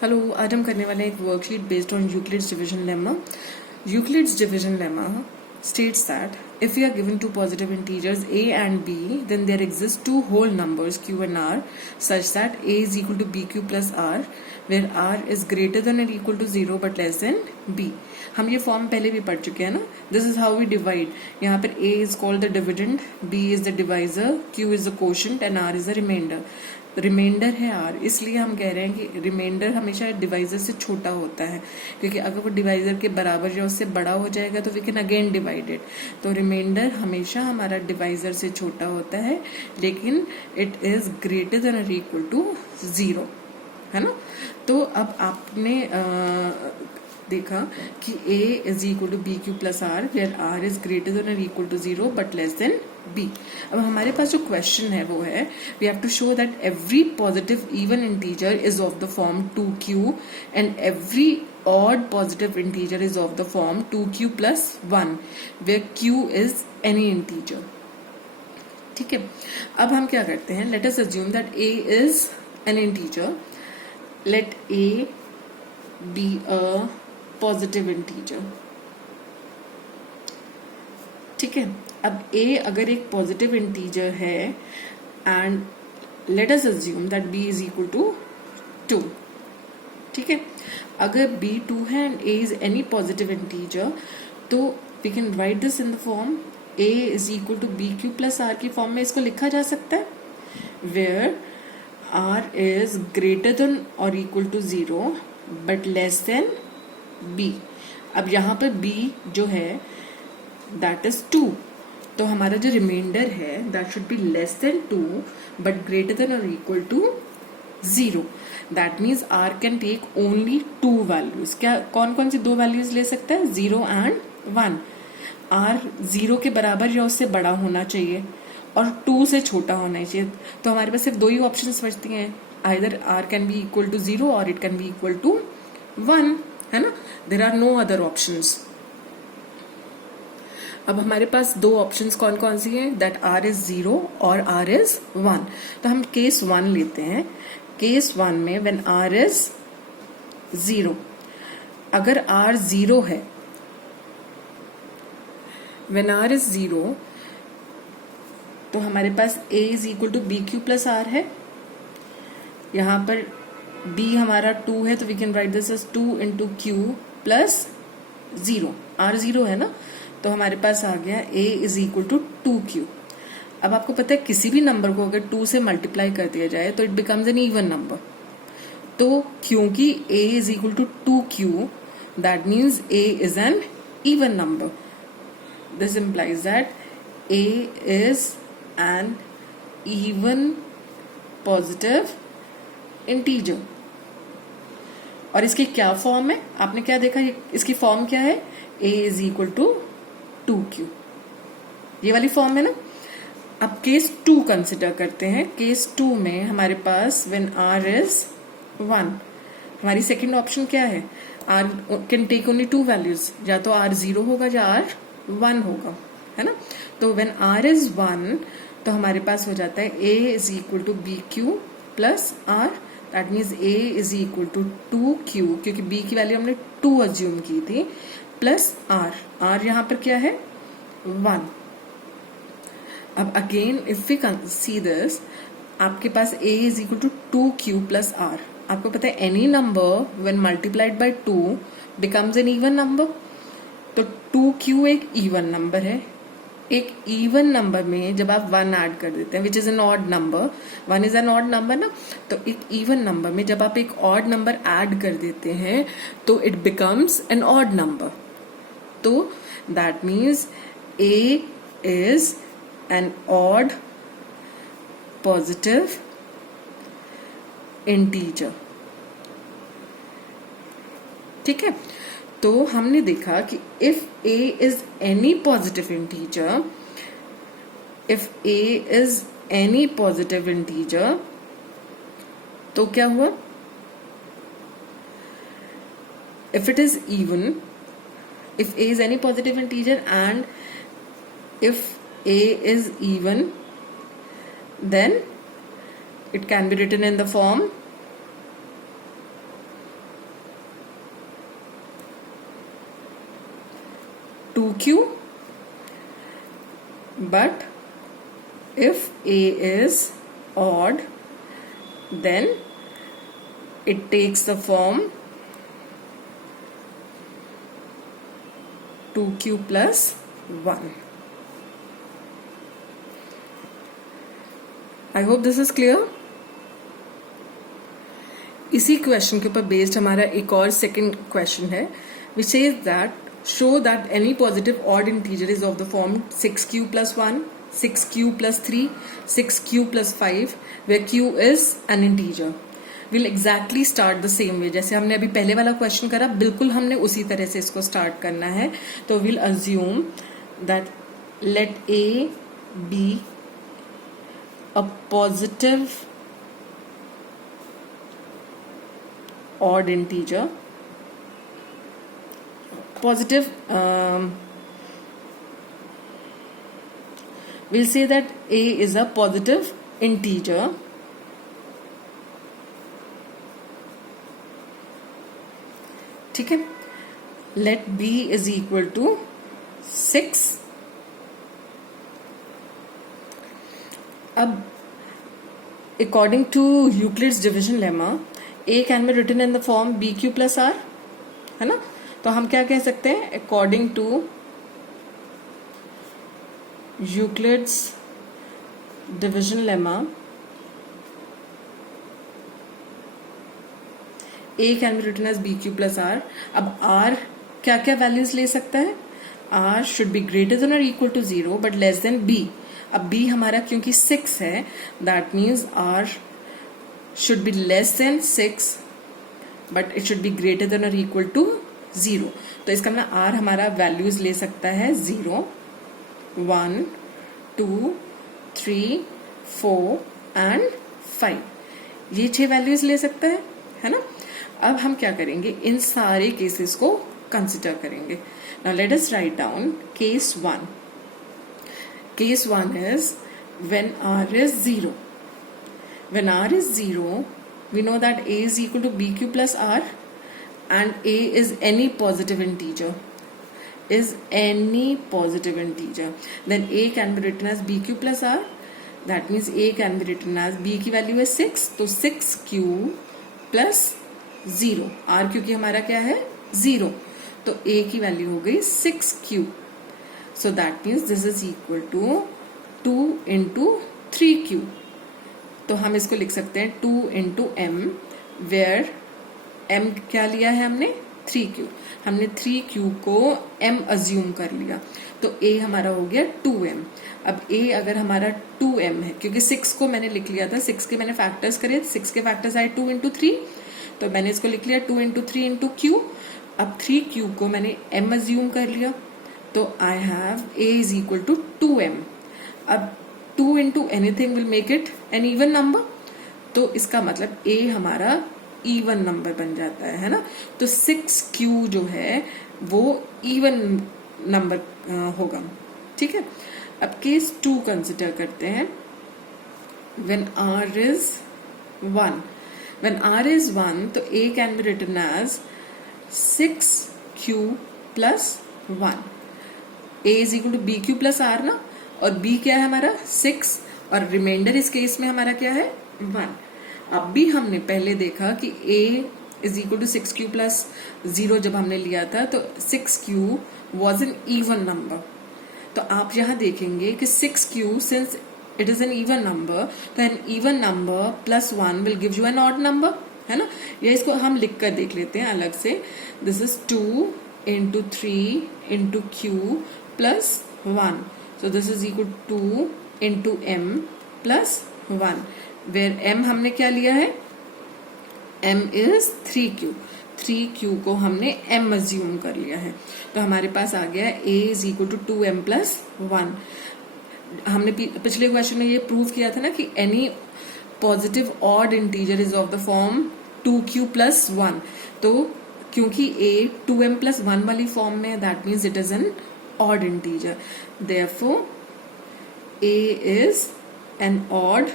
Hello, आज हम करने वाले हैं एक worksheet based on Euclid's division lemma. Euclid's division lemma states that if we are given two positive integers a and b, then there exist two whole numbers q and r such that a is equal to bq plus r, where r is greater than or equal to 0 but less than b. हम ये form पहले भी पढ़ चुके हैं ना. This is how we divide. यहाँ पर a is called the dividend, b is the divisor, q is the quotient and r is the remainder. Remainder है आर, इसलिए हम कह रहे हैं कि रिमाइंडर हमेशा डिवाइजर से छोटा होता है, क्योंकि अगर वो डिवाइजर के बराबर या उससे बड़ा हो जाएगा तो we can again divide it. तो रिमाइंडर हमेशा हमारा डिवाइजर से छोटा होता है, लेकिन इट इज ग्रेटर देन और इक्वल टू 0, है ना. तो अब आपने देखा कि a is equal to b q plus r, where r is greater than और equal to 0 but less than b. अब हमारे पास जो क्वेश्चन है वो है, we have to show that every positive even integer is of the form 2q and every odd positive integer is of the form 2q plus 1, where q is any integer. ठीक है. अब हम क्या करते हैं, let us assume that a is an integer. Let a be a positive integer. ठीक है. अब a अगर एक पॉजिटिव इंटीजर है and let us assume that b is equal to 2. ठीक है. अगर b 2 है and a is any positive integer, तो we can write this in the form a is equal to b q plus r की फॉर्म में इसको लिखा जा सकता है, where r is greater than और equal to 0 but less than b. अब यहाँ पर b जो है दैट इज 2, तो हमारा जो रिमाइंडर है that should be less than 2 but greater than और equal to 0. That means r can take only 2 values. क्या कौन कौन सी 2 वैल्यूज ले सकता है? 0 एंड 1. r 0 के बराबर या उससे बड़ा होना चाहिए और 2 से छोटा होना चाहिए. तो हमारे पास सिर्फ 2 ही ऑप्शन बचती हैं, either r can be equal to 0 और it can be equal to 1, है ना. There are no other options. अब हमारे पास 2 ऑप्शंस कौन कौन सी हैं, दैट r इज 0 और r इज 1. तो हम केस 1 लेते हैं. केस 1 में व्हेन r इज 0, अगर r 0 है, व्हेन r इज 0, तो हमारे पास a is equal to b q plus r है. यहां पर b हमारा 2 है, तो we can write this as 2 into q plus 0. r 0 है ना, तो हमारे पास आ गया a is equal to 2q. अब आपको पता है किसी भी नंबर को अगर 2 से मल्टीप्लाई कर दिया जाए तो it becomes an even number. तो क्योंकि a is equal to 2q, that means a is an even number. This implies that a is an even positive integer. और इसकी क्या फॉर्म है, आपने क्या देखा, इसकी फॉर्म क्या है, a is equal to 2q. ये वाली फॉर्म है ना. अब केस 2 कंसिडर करते हैं. केस 2 में हमारे पास व्हेन r इज 1, हमारी सेकंड ऑप्शन क्या है, r can take only 2 values, या तो r 0 होगा या r 1 होगा, है ना. तो व्हेन r इज 1, तो हमारे पास हो जाता है a is equal to b q plus r. That means a is equal to 2q, क्योंकि b की वैल्यू हमने 2 अज्यूम की थी, प्लस r यहां पर क्या है, 1. अब again if we see this, आपके पास a is equal to 2q plus r. आपको पता है any number when multiplied by 2 becomes an even number. तो 2q एक इवन नंबर है. एक इवन नंबर में जब आप 1 ऐड कर देते हैं, which is an odd number, 1 is an odd number ना, तो एक इवन नंबर में जब आप एक ऑड नंबर ऐड कर देते हैं तो it becomes an odd number. तो that means a is an odd positive integer. ठीक है. तो हमने देखा कि if a is any positive integer, if a is any positive integer, तो क्या हुआ, if it is even, if a is any positive integer and if a is even, then it can be written in the form 2q, but if a is odd, then it takes the form 2q plus 1. I hope this is clear. इसी question के ऊपर based हमारा एक और second question है, which says that show that any positive odd integer is of the form 6q plus 1, 6q plus 3, 6q plus 5, where q is an integer. We'll exactly start the same way. जैसे हमने अभी पहले वाला question करा, बिल्कुल हमने उसी तरह से इसको स्टार्ट करना है. तो we'll assume that let a be a positive odd integer. Positive, we'll say that a is a positive integer ठीक है. let b is equal to 6. अब according to Euclid's division lemma, a can be written in the form bq plus r, है ना. तो हम क्या कह सकते हैं, according to Euclid's division lemma, a can be written as bq plus r. अब r क्या क्या वैल्यूज ले सकता है, r should be greater than or equal to 0 but less than b. अब b हमारा क्योंकि 6 है, that means r should be less than 6 but it should be greater than or equal to 0. तो इसका मतलब r हमारा वैल्यूज ले सकता है 0, 1, 2, 3, 4 एंड 5. ये 6 वैल्यूज ले सकता है ना. अब हम क्या करेंगे, इन सारे केसेस को कंसिडर करेंगे. Now let us write down case 1. Case 1 is when r is 0. When r is 0, we know that a is equal to bq plus r and a is any positive integer. Then a can be written as bq plus r. That means a can be written as b की value है 6, तो 6q plus 0. r क्योंकि हमारा क्या है 0, तो a की value हो गई 6q. So that means this is equal to 2 into 3q. तो हम इसको लिख सकते हैं 2 into m, where m क्या लिया है हमने 3q. हमने 3q को m अज्यूम कर लिया, तो a हमारा हो गया 2m. अब a अगर हमारा 2m है, क्योंकि 6 को मैंने लिख लिया था, 6 के मैंने फैक्टर्स करे, 6 के फैक्टर्स आए 2 into 3, तो मैंने इसको लिख लिया 2 into 3 into q. अब 3q को मैंने m अज्यूम कर लिया, तो I have a is equal to 2m. अब 2 into anything will make it an even number, तो इसका मतलब a हमारा even नंबर बन जाता है ना. तो 6q जो है वो even नंबर होगा. ठीक है. अब केस 2 कंसिडर करते हैं. when r is 1, when r is 1, तो a can be written as 6q plus 1. a is equal to bq plus r ना, और b क्या है हमारा 6, और रिमाइंडर इस केस में हमारा क्या है 1. अब भी हमने पहले देखा कि a is equal to 6q plus 0 जब हमने लिया था, तो 6q was an even number. तो आप यहाँ देखेंगे कि 6q since it is an even number, तो an even number plus 1 will give you an odd number, है ना. या इसको हम लिख कर देख लेते हैं अलग से. This is 2 into 3 into q plus 1. So this is equal to 2 into m plus 1, where m हमने क्या लिया है, m is 3q. 3q को हमने m अज्यूम कर लिया है, तो हमारे पास आ गया a is equal to 2m plus 1. हमने पिछले क्वेश्चन में ये प्रूव किया था ना कि any positive odd integer is of the form 2q plus 1. तो क्योंकि a 2m plus 1 वाली फॉर्म में है, that means it is N odd integer. Therefore, a is an odd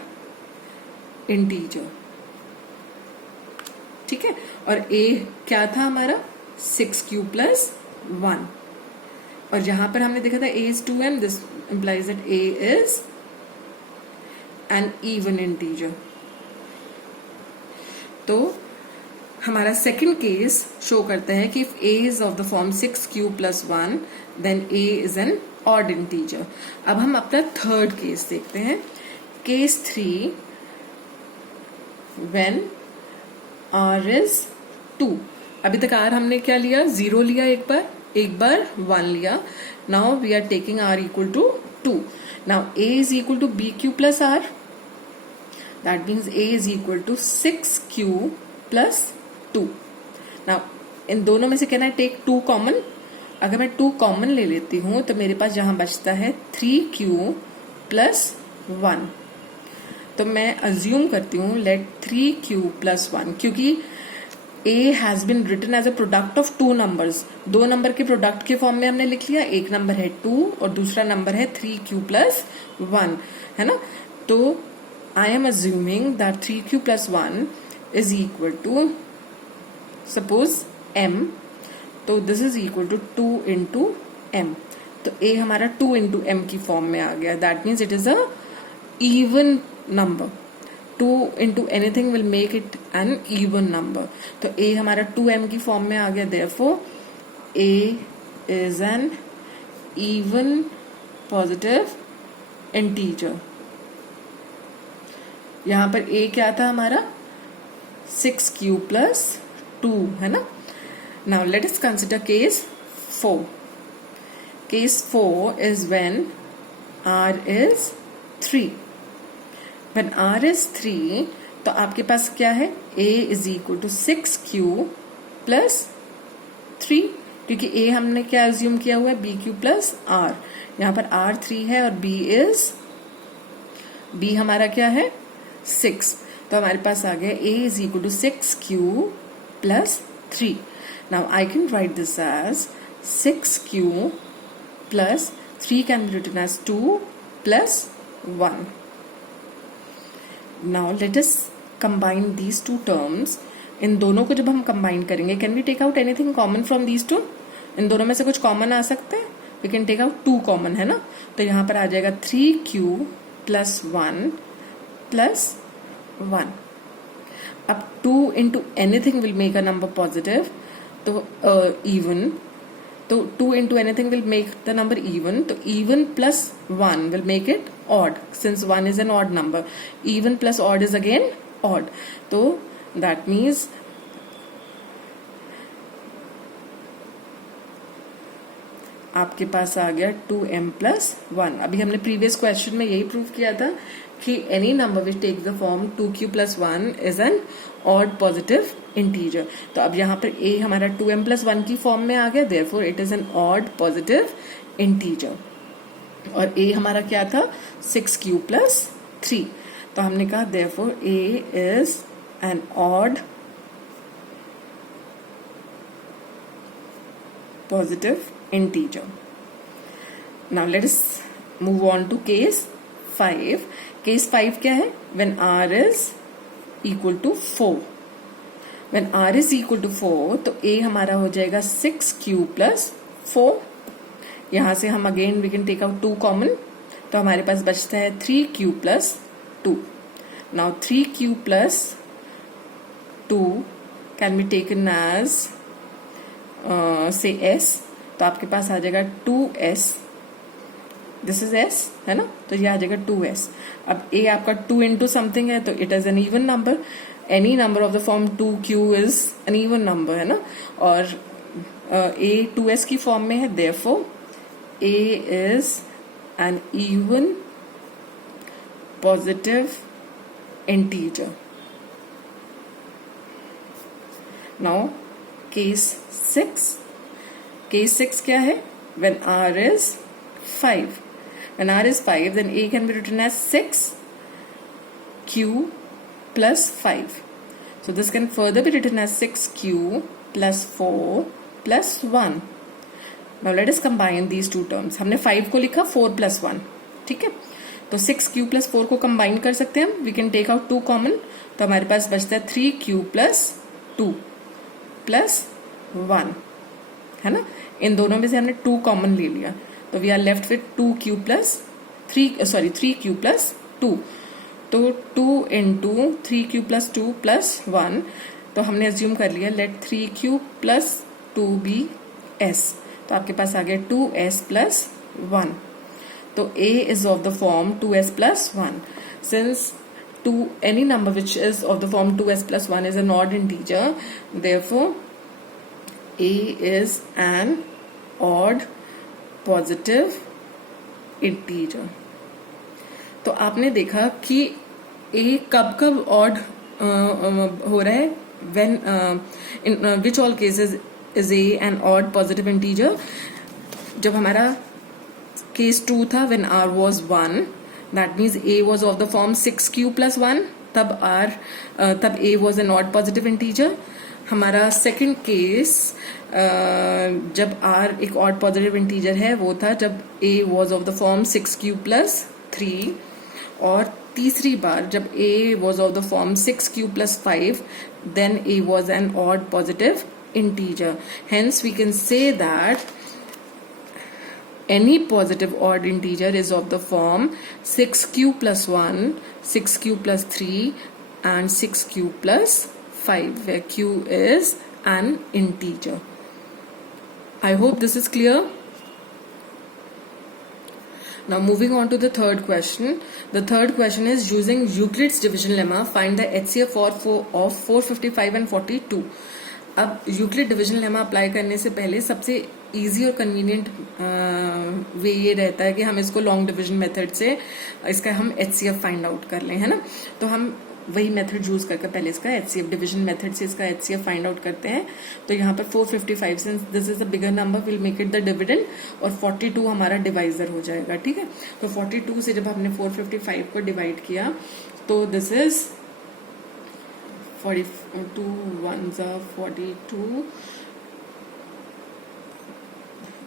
integer. ठीक है. और a क्या था हमारा 6q plus 1. और यहां पर हमने देखा था a is 2m, this implies that a is an even integer. तो हमारा सेकंड केस शो करता है कि if a is of the form 6q plus 1 then a is an odd integer. अब हम अपना थर्ड केस देखते हैं. Case 3 when r is 2. अभी तक r हमने क्या लिया, 0 लिया, एक बार 1 लिया. Now we are taking r equal to 2. Now a is equal to bq plus r. That means a is equal to 6q plus 2. Now इन दोनों में से कैन आई टेक 2 कॉमन. अगर मैं 2 कॉमन ले लेती हूं तो मेरे पास यहां बचता है 3q plus 1. तो मैं अज्यूम करती हूँ लेट 3q plus 1, क्योंकि a has been written as a product of 2 numbers. 2 number के प्रोडक्ट के फॉर्म में हमने लिख लिया. एक नंबर है 2 और दूसरा नंबर है 3q plus 1, है ना. तो I am assuming that 3q plus 1 is equal to, suppose m. तो this is equal to 2 into m. तो a हमारा 2 into m की फॉर्म में आ गया. That means it is a even number. 2 into anything will make it an even number. तो a हमारा 2m की फॉर्म में आ गया. Therefore a is an even positive integer. यहां पर a क्या था हमारा, 6q plus 2, है ना. Now let us consider case 4. Case 4 is when r is 3. when r is 3 तो आपके पास क्या है, a is equal to 6q plus 3, क्योंकि a हमने क्या एज्यूम किया हुआ है, bq plus r. यहां पर r 3 है और b हमारा क्या है, 6. तो हमारे पास आ गया a is equal to 6q plus 3. Now I can write this as 6q plus 3 can be written as 2 plus 1. Now let us combine these two terms. इन दोनों को जब हम कंबाइन करेंगे, can we take out anything common from these two. इन दोनों में से कुछ कॉमन आ सकता है. We can take out 2 common, है ना. तो यहाँ पर आ जाएगा 3q plus 1 plus 1. अब 2 into anything will make a number positive, तो even. तो 2 into anything will make the number even. तो even plus 1 will make it odd, since 1 is an odd number. Even plus odd is again odd. तो that means आपके पास आ गया 2m plus 1. अभी हमने previous question में यही prove किया था कि any number which takes the form 2q plus 1 is an odd positive integer. तो अब यहाँ पर a हमारा 2m plus 1 की फॉर्म में आ गया. Therefore it is an odd positive integer. और a हमारा क्या था, 6q plus 3. तो हमने कहा therefore a is an odd positive integer. Now let us move on to case 5. Case 5 क्या है, when r is equal to 4. When r is equal to 4 तो a हमारा हो जाएगा 6q plus 4. यहां से हम again we can take out 2 common. तो हमारे पास बचता है 3q plus 2. Now 3q plus 2 can be taken as say s. तो आपके पास आ जाएगा 2s. दिस इज s, है ना. तो ये आ जाएगा 2s. अब a आपका 2 into समथिंग है तो it is an even number. Any number of the form 2q is an even number, है ना. और a 2s की फॉर्म में है. Therefore a is an even positive integer. Now case 6. Case 6 क्या है, when r is 5. When r is 5 then a can be written as 6q plus 5. So this can further be written as 6q plus 4 plus 1. Now let us combine these two terms. हमने 5 को लिखा 4 plus 1, ठीक है. तो 6q plus 4 को combine कर सकते हैं हम. We can take out 2 common. तो हमारे पास बचता है 3q plus 2 plus 1. है ना। इन दोनों में से हमने 2 कॉमन ले लिया, तो we are left with 2q plus 3q plus 2। तो 2 इंटू 3q प्लस 2 प्लस 1, तो हमने एज्यूम कर लिया late 3q plus 2 B s, तो आपके पास आ गया 2s प्लस 1। तो a is of the form 2s plus 1. Since any number which is of the form 2s plus 1 is an odd integer, therefore a is an odd positive integer. तो आपने देखा कि a कब कब odd हो रहा है, when in which all cases is a an odd positive integer. जब हमारा केस 2 था when r was 1, that means a was of the form 6q plus 1, तब a was an odd positive integer. हमारा second case जब r एक odd positive integer है वो था जब a was of the form 6q plus 3, और तीसरी बार जब a was of the form 6q plus 5, then a was an odd positive integer. Hence we can say that any positive odd integer is of the form 6q plus 1, 6q plus 3 and 6q plus 5, where q is an integer. I hope this is clear. Now moving on to the third question. The third question is using Euclid's division lemma find the HCF of 455 and 42. अब Euclid division lemma apply करने से पहले सबसे easy और convenient way ये रहता है कि हम इसको लॉन्ग डिवीजन मेथड से इसका हम एचसीएफ फाइंड आउट कर लें, है ना। तो हम वही मेथड यूज करके पहले इसका एचसीएफ डिवीजन मेथड से इसका एचसीएफ फाइंड आउट करते हैं। तो यहाँ पर 455 since this is the bigger number will make it the dividend, और 42 हमारा डिवाइजर हो जाएगा, ठीक है। तो 42 से जब हमने 455 को डिवाइड किया तो this is 42 ones are 42,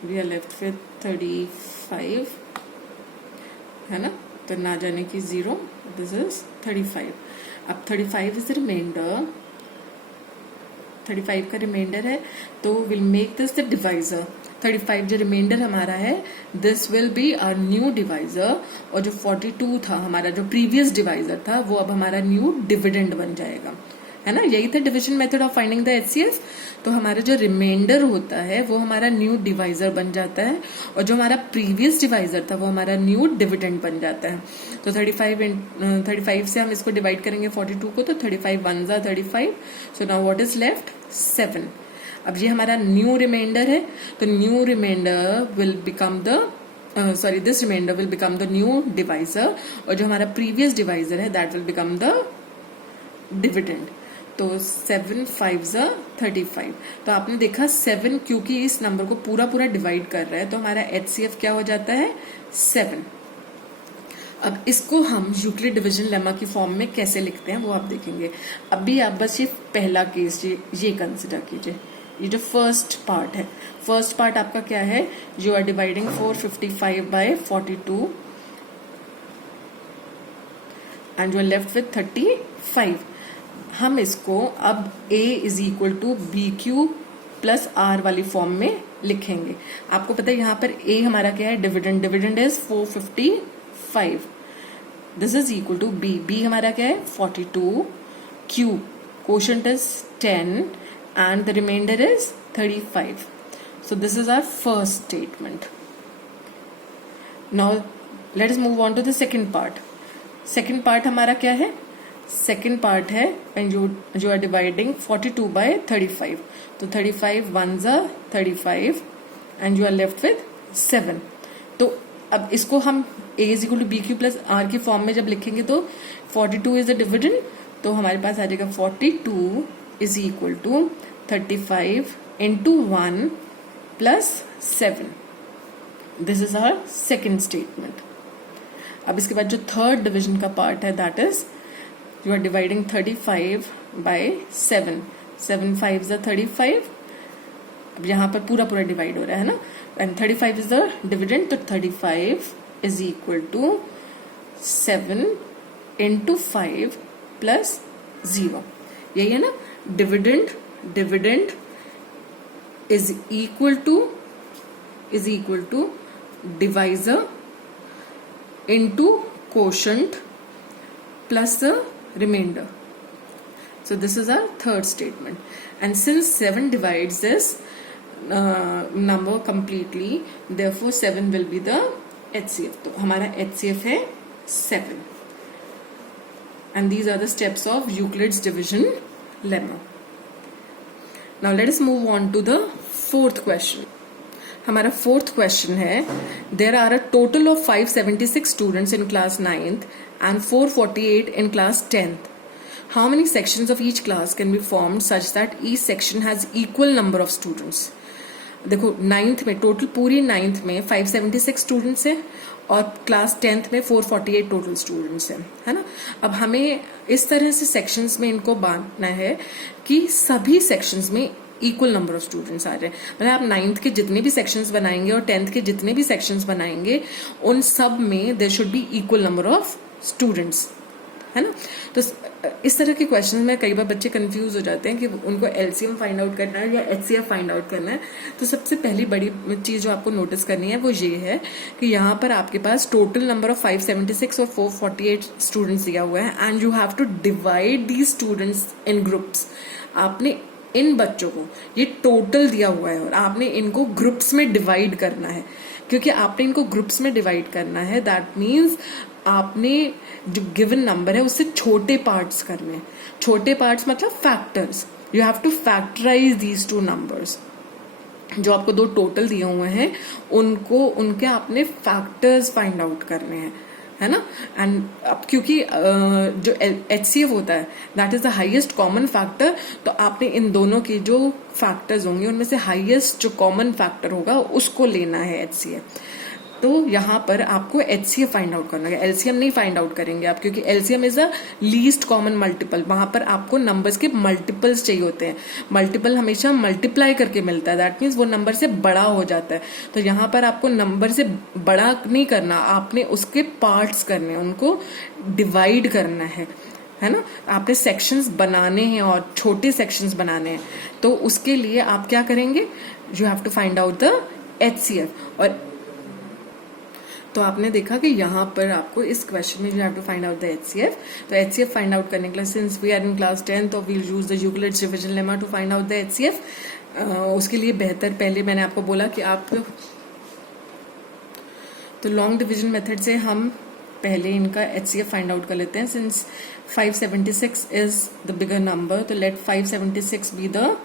we are left with 35, है ना। तो ना जाने की 0, दिस इज 35। अब 35 इज रिमाइंडर, 35 का रिमाइंडर है तो will make this the divisor. 35 जो रिमाइंडर हमारा है this will be our new divisor, और जो 42 था हमारा जो प्रीवियस डिवाइजर था वो अब हमारा न्यू डिविडेंड बन जाएगा, है ना। यही था division method of finding the HCF. तो हमारा जो रिमाइंडर होता है वो हमारा न्यू डिवाइजर बन जाता है, और जो हमारा प्रीवियस डिवाइजर था वो हमारा न्यू डिविडेंड बन जाता है। तो 35 से हम इसको डिवाइड करेंगे 42 को, तो 35 1 जा 35। So now what is left 7। अब ये हमारा न्यू रिमाइंडर है, तो new remainder will become the this remainder will become the new divisor, और जो हमारा प्रीवियस डिवाइजर है that will become the dividend. तो 7 5 जा 35। तो आपने देखा 7 क्योंकि इस नंबर को पूरा पूरा डिवाइड कर रहा है तो हमारा एचसीएफ क्या हो जाता है 7। अब इसको हम यूक्लिड डिवीजन लेमा की फॉर्म में कैसे लिखते हैं वो आप देखेंगे। अभी आप बस ये पहला केस ये कंसिडर कीजिए, ये जो फर्स्ट पार्ट है। फर्स्ट पार्ट आपका क्या है, you are dividing 455 by 42 and you are left with 35। हम इसको अब a is equal to b q plus r वाली फॉर्म में लिखेंगे। आपको पता है यहाँ पर a हमारा क्या है, dividend. Dividend is 455, this is equal to b हमारा क्या है 42, q quotient is 10 and the remainder is 35. So this is our first statement. Now let us move on to the second part. Second part हमारा क्या है, second part है when you are dividing 42 by 35. तो 35 1 जा 35 and you are left with 7. तो अब इसको हम a is equal to bq plus r की फॉर्म में जब लिखेंगे तो 42 is the dividend, तो हमारे पास आ जाएगा 42 is equal to 35 into 1 plus 7. This is our second statement. अब इसके बाद जो थर्ड डिविजन का पार्ट है that is you are dividing 35 by 7. 7 5 is 35. अब यहाँ पर पूरा पूरा डिवाइड हो रहा है ना, and 35 is the dividend, तो 35 is equal to 7 into 5 plus 0. यही है ना, dividend dividend is equal to divisor into quotient plus the remainder. So this is our third statement. And since 7 divides this number completely, therefore 7 will be the HCF. तो हमारा HCF है 7. And these are the steps of Euclid's division lemma. Now let us move on to the fourth question. हमारा fourth question है, there are a total of 576 students in class 9th and 448 in class 10th. How many sections of each class can be formed such that each section has equal number of students? देखो 9th में total पूरी 9th में 576 students है और class 10th में 448 total students हैं, है ना. अब हमें इस तरह से सेक्शंस में इनको बांटना है कि सभी सेक्शंस में इक्वल नंबर ऑफ स्टूडेंट्स आ जाए. मतलब आप 9th के जितने भी सेक्शंस बनाएंगे और 10th के जितने भी सेक्शंस बनाएंगे उन सब में there should be equal number of students, है ना. तो इस तरह के क्वेश्चन में कई बार बच्चे कंफ्यूज हो जाते हैं कि उनको एलसीएम फाइंड आउट करना है या एचसीएफ फाइंड आउट करना है. तो सबसे पहली बड़ी चीज जो आपको नोटिस करनी है वो ये है कि यहाँ पर आपके पास टोटल नंबर ऑफ 576 और 448 स्टूडेंट्स दिया हुआ है and you have to divide these students in groups. आपने इन बच्चों को ये टोटल दिया हुआ है और आपने इनको ग्रुप्स में डिवाइड करना है. क्योंकि आपने इनको ग्रुप्स में डिवाइड करना है, दैट मीन्स आपने जो गिवन नंबर है उससे छोटे पार्ट्स करने हैं. छोटे पार्ट्स मतलब factors. You have to factorise these two numbers. जो आपको दो टोटल दिए हुए हैं उनको उनके आपने फैक्टर्स फाइंड आउट करने हैं, है ना. एंड अब क्योंकि जो HCF होता है that is the highest common factor, तो आपने इन दोनों के जो फैक्टर्स होंगे उनमें से हाईएस्ट जो कॉमन फैक्टर होगा उसको लेना है HCF. तो यहाँ पर आपको HCF फाइंड आउट करना है. LCM नहीं फाइंड आउट करेंगे आप, क्योंकि LCM is a least common multiple. वहां पर आपको नंबर्स के मल्टीपल्स चाहिए होते हैं. मल्टीपल हमेशा मल्टीप्लाई करके मिलता है, दैट मीन्स वो नंबर से बड़ा हो जाता है. तो यहाँ पर आपको नंबर से बड़ा नहीं करना, आपने उसके पार्ट्स करने हैं, उनको डिवाइड करना है ना. आपने सेक्शंस बनाने हैं और छोटे सेक्शंस बनाने हैं. तो उसके लिए आप क्या करेंगे, you have to find out the HCF. और तो आपने देखा कि यहाँ पर आपको इस क्वेश्चन में you have to find out the HCF. तो HCF फाइंड आउट करने के लिए since we are in class 10 तो we'll use the Euclid's division lemma to find out the HCF. उसके लिए बेहतर पहले मैंने आपको बोला कि आप तो लॉन्ग डिवीजन मेथड से हम पहले इनका HCF फाइंड आउट कर लेते हैं. Since 576 is the bigger number, तो let 576 be the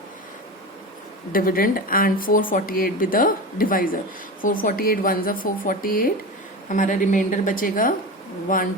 dividend and 448 be the divisor. 448 1 448, हमारा रिमाइंडर बचेगा 1